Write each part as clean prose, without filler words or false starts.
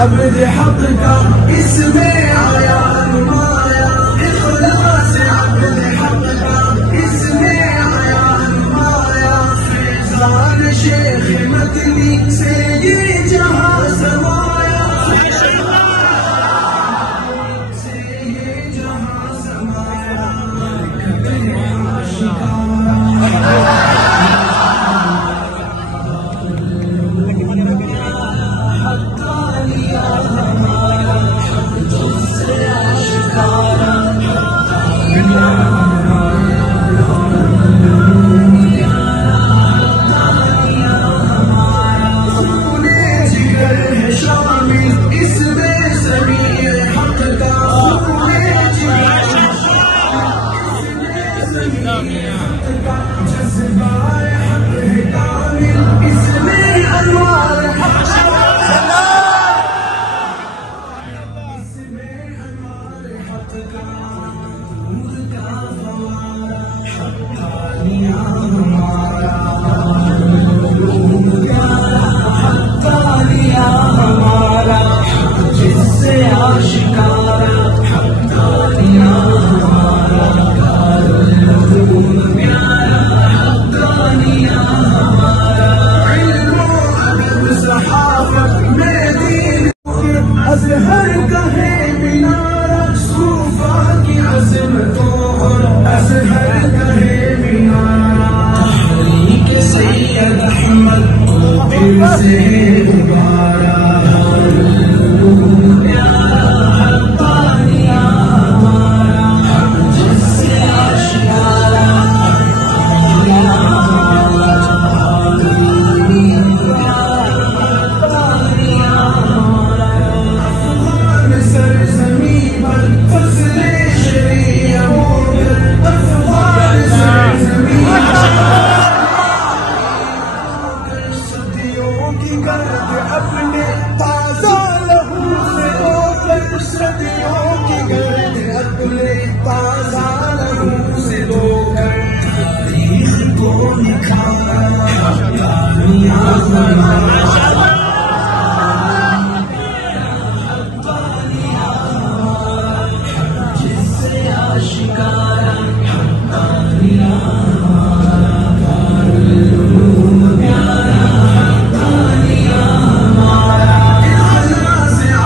عبد حق کا اس میں آیا نمایا، اخلاص عبد حق کا اس میں آیا نمایا، فیضان شیخ مدنی سے یہ جہاں سمایا، سے یہ جہاں سمایا،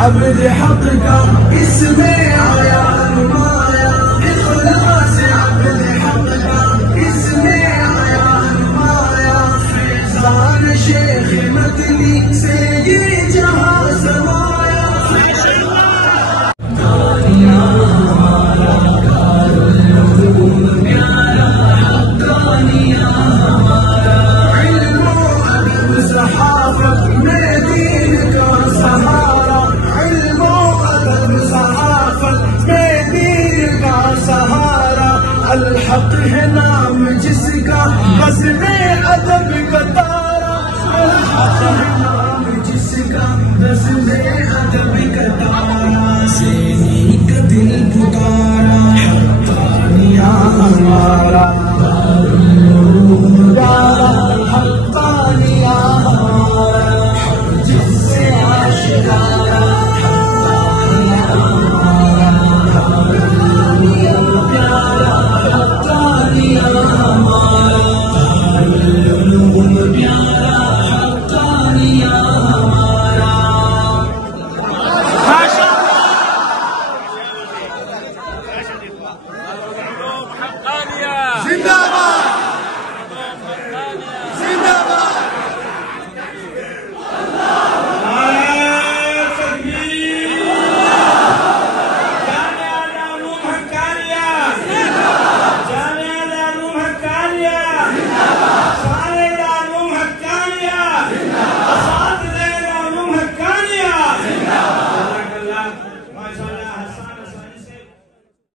عبد حق کا اس میں آیا نمایا، اخلاص عبد حق کا اس میں آیا نمایا، فیضان شیخ مدنی سے یہ جہاں سمایا، علم و ادب صحافت میں دین کا سہارا، الحق ہے نام جس کا بزم ادب کا تارا، الحق ہے نام جس کا بزم ادب کا تارا، سینی کا دل پکارا حقانیہ ہمارا۔